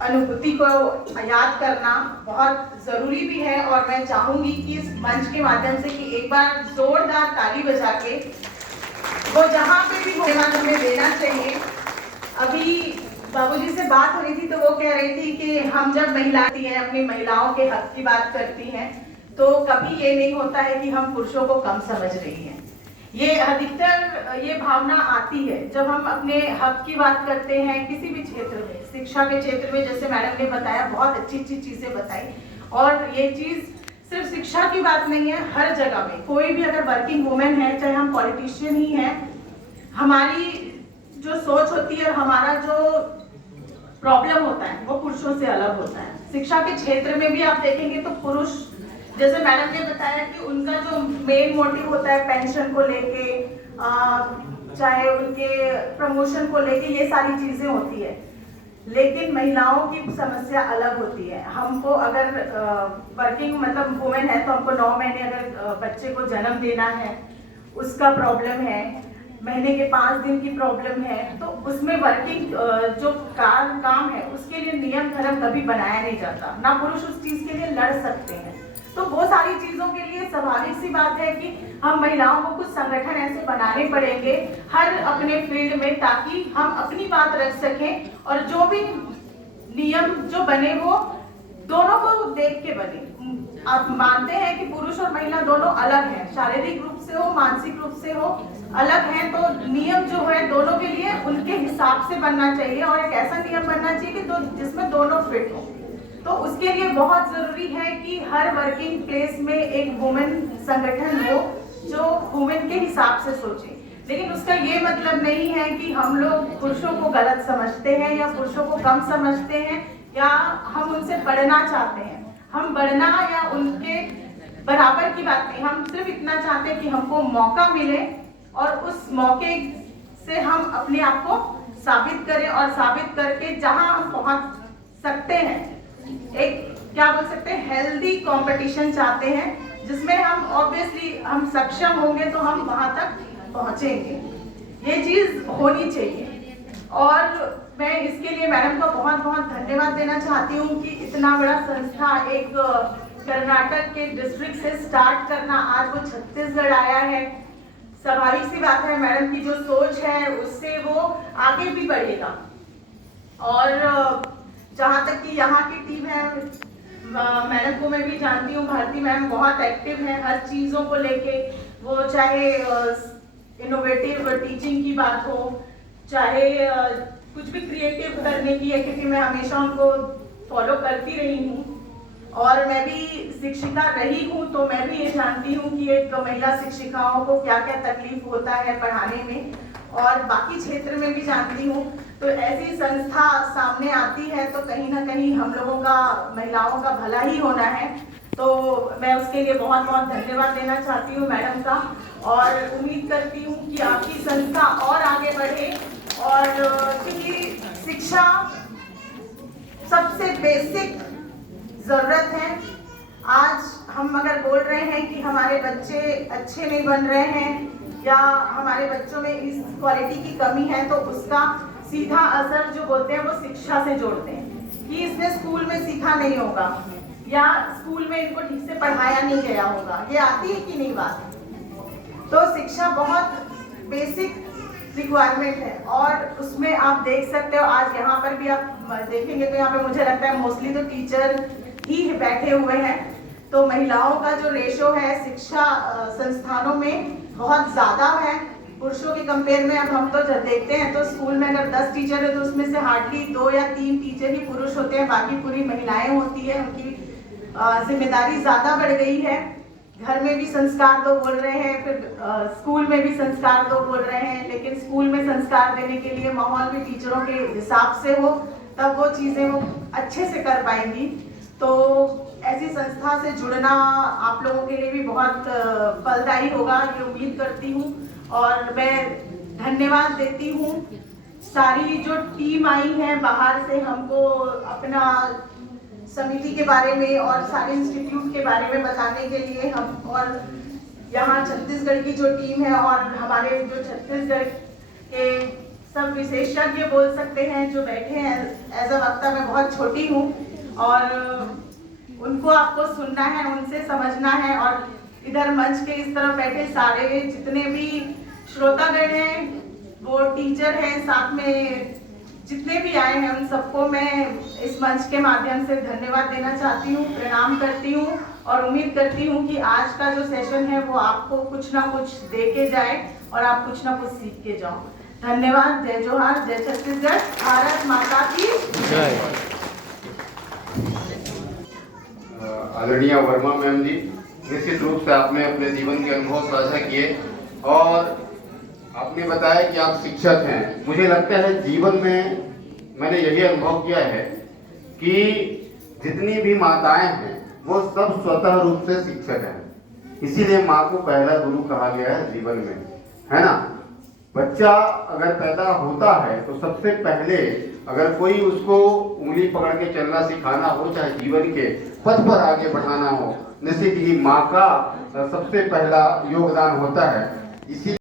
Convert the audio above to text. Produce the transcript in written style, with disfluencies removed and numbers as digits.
अनुभूति को याद करना बहुत ज़रूरी भी है। और मैं चाहूँगी कि इस मंच के माध्यम से कि एक बार जोरदार ताली बजा के वो जहाँ पे भी धन्यवाद हमें देना चाहिए। अभी बाबूजी से बात हो रही थी तो वो कह रही थी कि हम जब महिलाएं हैं अपनी महिलाओं के हक की बात करती हैं तो कभी ये नहीं होता है कि हम पुरुषों को कम समझ रही हैं। ये अधिकतर ये भावना आती है जब हम अपने हक की बात करते हैं किसी भी क्षेत्र में, शिक्षा के क्षेत्र में, जैसे मैडम ने बताया, बहुत अच्छी अच्छी चीज़ें बताई। और ये चीज़ सिर्फ शिक्षा की बात नहीं है, हर जगह में कोई भी अगर वर्किंग वुमेन है, चाहे हम पॉलिटिशियन ही हैं, हमारी जो सोच होती है, हमारा जो प्रॉब्लम होता है वो पुरुषों से अलग होता है। शिक्षा के क्षेत्र में भी आप देखेंगे तो पुरुष, जैसे मैडम ने बताया कि उनका जो मेन मोटिव होता है पेंशन को लेके, चाहे उनके प्रमोशन को लेके, ये सारी चीजें होती है। लेकिन महिलाओं की समस्या अलग होती है। हमको अगर वर्किंग मतलब वुमेन है तो हमको 9 महीने अगर बच्चे को जन्म देना है, उसका प्रॉब्लम है, महीने के 5 दिन की प्रॉब्लम है, तो उसमें वर्किंग जो काम है उसके लिए नियम धर्म कभी बनाया नहीं जाता, ना पुरुष उस चीज के लिए लड़ सकते हैं। तो वो सारी चीजों के लिए स्वाभाविक सी बात है कि हम महिलाओं को कुछ संगठन ऐसे बनाने पड़ेंगे हर अपने फील्ड में, ताकि हम अपनी बात रख सकें और जो भी नियम जो बने वो दोनों को देख के बने। आप मानते हैं कि पुरुष और महिला दोनों अलग हैं, शारीरिक रूप से हो, मानसिक रूप से हो, अलग हैं, तो नियम जो है दोनों के लिए उनके हिसाब से बनना चाहिए और एक ऐसा नियम बनना चाहिए कि जिसमें दोनों फिट हो। तो उसके लिए बहुत जरूरी है कि हर वर्किंग प्लेस में एक वुमेन संगठन हो जो वुमेन के हिसाब से सोचे। लेकिन उसका ये मतलब नहीं है कि हम लोग पुरुषों को गलत समझते हैं या पुरुषों को कम समझते हैं या हम उनसे बढ़ना चाहते हैं। हम बढ़ना या उनके बराबर की बात नहीं, हम सिर्फ इतना चाहते हैं कि हमको मौका मिले और उस मौके से हम अपने आप को साबित करें और साबित करके जहां हम पहुंच सकते हैं, एक क्या बोल सकते हैं, हेल्दी कंपटीशन चाहते हैं जिसमें हम ऑब्वियसली हम सक्षम होंगे तो हम वहां तक पहुंचेंगे। ये चीज होनी चाहिए। और मैं इसके लिए मैडम का बहुत बहुत धन्यवाद देना चाहती हूँ कि इतना बड़ा संस्था एक कर्नाटक के डिस्ट्रिक्ट से स्टार्ट करना, आज वो छत्तीसगढ़ आया है। स्वाभाविक सी बात है, मैडम की जो सोच है उससे वो आगे भी बढ़ेगा। और जहाँ तक कि यहाँ की टीम है, मैडम को मैं भी जानती हूँ, भारती मैम बहुत एक्टिव है हर चीज़ों को लेके, वो चाहे इनोवेटिव टीचिंग की बात हो, चाहे कुछ भी क्रिएटिव करने की है, क्योंकि मैं हमेशा उनको फॉलो करती रही हूँ और मैं भी शिक्षिका रही हूँ, तो मैं भी ये जानती हूँ कि एक महिला शिक्षिकाओं को क्या क्या तकलीफ होता है पढ़ाने में, और बाकी क्षेत्र में भी जानती हूँ। तो ऐसी संस्था सामने आती है तो कहीं ना कहीं हम लोगों का, महिलाओं का भला ही होना है। तो मैं उसके लिए बहुत बहुत धन्यवाद देना चाहती हूँ मैडम का, और उम्मीद करती हूँ कि आपकी संस्था और आगे बढ़े। और क्योंकि शिक्षा सबसे बेसिक ज़रूरत है। आज हम अगर बोल रहे हैं कि हमारे बच्चे अच्छे नहीं बन रहे हैं या हमारे बच्चों में इस क्वालिटी की कमी है, तो उसका सीधा असर जो बोलते हैं वो शिक्षा से जोड़ते हैं कि इसने स्कूल में सीखा नहीं होगा या स्कूल में इनको ठीक से पढ़ाया नहीं गया होगा। ये आती है कि नहीं बात? तो शिक्षा बहुत बेसिक रिक्वायरमेंट है और उसमें आप देख सकते हो, आज यहाँ पर भी आप देखेंगे तो यहाँ पे मुझे लगता है मोस्टली तो टीचर ही बैठे हुए हैं। तो महिलाओं का जो रेशो है शिक्षा संस्थानों में बहुत ज़्यादा है पुरुषों के कंपेयर में। अब हम तो जब देखते हैं तो स्कूल में अगर 10 टीचर है तो उसमें से हार्डली 2 या 3 टीचर ही पुरुष होते हैं, बाकी पूरी महिलाएं होती है। उनकी जिम्मेदारी ज़्यादा बढ़ गई है। घर में भी संस्कार दो बोल रहे हैं, फिर स्कूल में भी संस्कार दो बोल रहे हैं, लेकिन स्कूल में संस्कार देने के लिए माहौल भी टीचरों के हिसाब से हो, तब वो चीज़ें वो अच्छे से कर पाएंगी। तो ऐसी संस्था से जुड़ना आप लोगों के लिए भी बहुत फलदायी होगा, ये उम्मीद करती हूँ। और मैं धन्यवाद देती हूँ सारी जो टीम आई है बाहर से हमको अपना समिति के बारे में और सारे इंस्टीट्यूट के बारे में बताने के लिए। हम और यहाँ छत्तीसगढ़ की जो टीम है और हमारे जो छत्तीसगढ़ के सब विशेषज्ञ बोल सकते हैं जो बैठे हैं। एज अ वक्ता मैं बहुत छोटी हूँ और उनको आपको सुनना है, उनसे समझना है। और इधर मंच के इस तरफ बैठे सारे जितने भी श्रोतागण हैं, वो टीचर हैं, साथ में जितने भी आए हैं, उन सबको मैं इस मंच के माध्यम से धन्यवाद देना चाहती हूँ, प्रणाम करती हूँ और उम्मीद करती हूँ कि आज का जो सेशन है वो आपको कुछ ना कुछ दे के जाए और आप कुछ ना कुछ सीख के जाओ। धन्यवाद। जय जोहार, जय छत्तीसगढ़, भारत माता की जय। आदरणीय वर्मा मैम जी, निश्चित रूप से आपने अपने जीवन के अनुभव साझा किए और आपने बताया कि आप शिक्षक हैं। मुझे लगता है जीवन में मैंने यही अनुभव किया है कि जितनी भी माताएं हैं वो सब स्वतः रूप से शिक्षक हैं। इसीलिए माँ को पहला गुरु कहा गया है जीवन में, है ना। बच्चा अगर पैदा होता है तो सबसे पहले अगर कोई उसको उंगली पकड़ के चलना सिखाना हो, चाहे जीवन के पथ पर आगे बढ़ाना हो, निश्चित ही माँ का सबसे पहला योगदान होता है। इसी